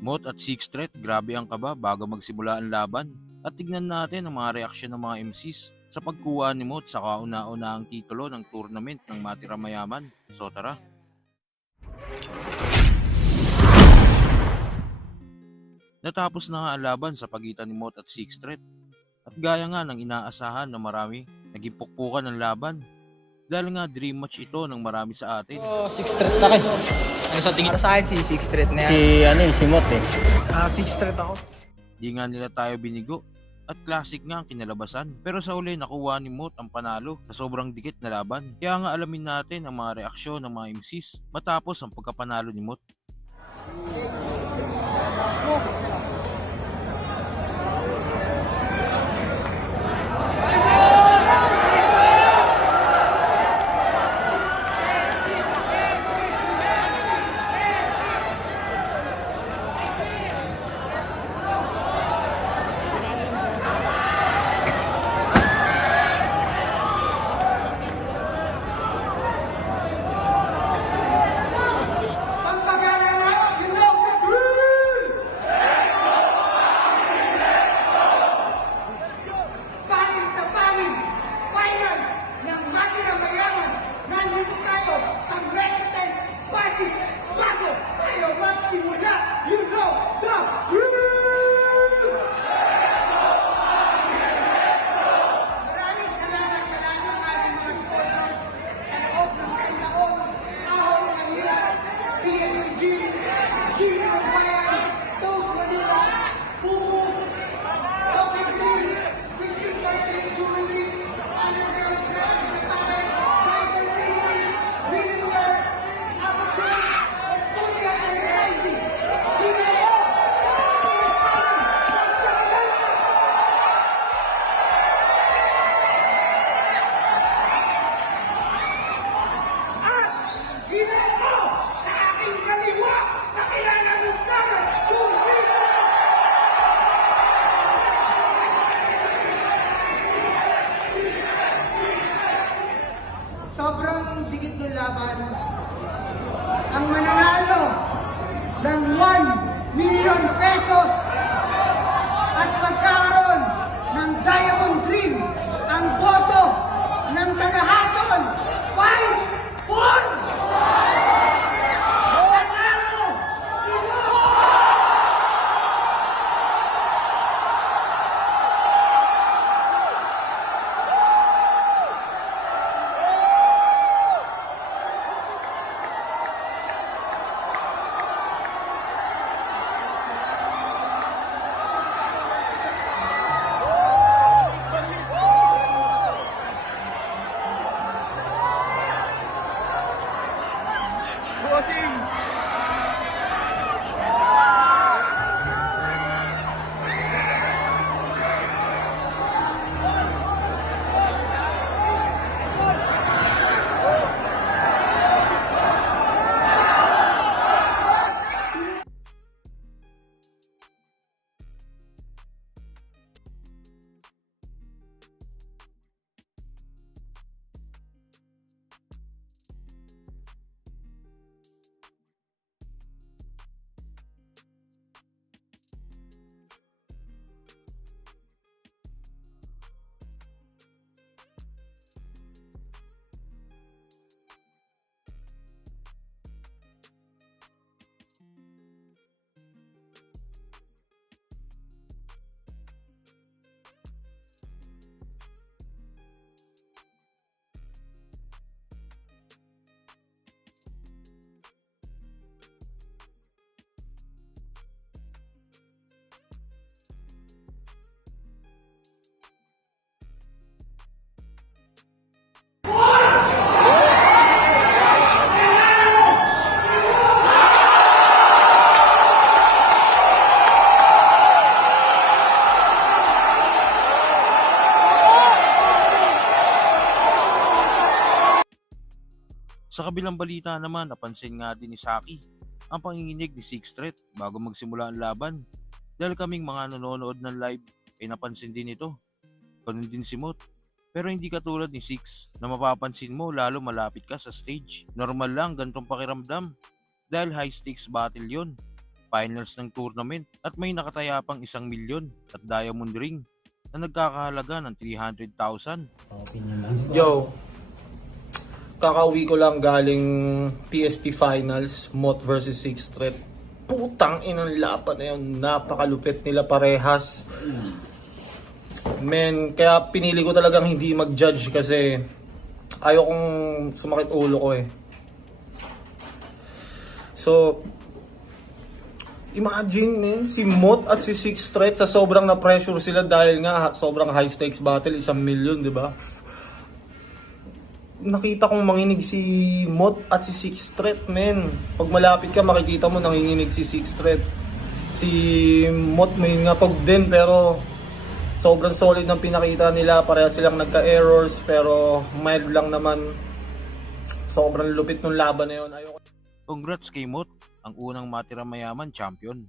Mot at Six Threat, grabe ang kaba bago magsimula ang laban. At tignan natin ang mga reaksyon ng mga MCs sa pagkuha ni Mot sa kauna-una ang titulo ng tournament ng Matira Mayaman. So tara. Natapos na nga ang laban sa pagitan ni Mot at Six Threat. At gaya nga ng inaasahan na marami, naging pukpukan ng laban. Dahil nga dream match ito ng marami sa atin. Oh, six threat na kayo. Ano sa tingin? Para sa akin, si Six Street na yan. Si ano eh, si Mot eh. Ah, Six Street ako. Di nga nila tayo binigo at classic nga ang kinalabasan. Pero sa uli nakuha ni Mot ang panalo sa sobrang dikit na laban. Kaya nga alamin natin ang mga reaksyon ng mga MCs matapos ang pagkapanalo ni Mot. Yeah. assim. Sa kabilang balita naman, napansin nga din ni Saki ang panginginig ni Six Threat bago magsimula ang laban. Dahil kaming mga nanonood ng live ay napansin din ito. Ganun din si Mot. Pero hindi katulad ni Six na mapapansin mo lalo malapit ka sa stage. Normal lang gantong pakiramdam dahil high stakes battle yon. finals ng tournament at may nakataya pang isang milyon at diamond ring na nagkakahalaga ng 300,000. Yo, kakauwi ko lang galing PSP Finals, Mot versus Sixth Threat. Putang inang laban na yun. Napakalupit nila parehas. Men, kaya pinili ko talagang hindi mag-judge kasi ayaw kong sumakit ulo ko eh. So, imagine man, si Mot at si Sixth Threat sa sobrang na-pressure sila dahil nga sobrang high stakes battle, isang million, di ba? Nakita kong manginig si Mot at si Six Threat, men. Pag malapit ka, makikita mo nanginginig si Six Threat. Si Mot may ngapog din, pero sobrang solid ng pinakita nila. Pareha silang nagka-errors, pero mild lang naman. Sobrang lupit ng laban na yun. Ayoko Congrats kay Mot, ang unang matira mayaman champion.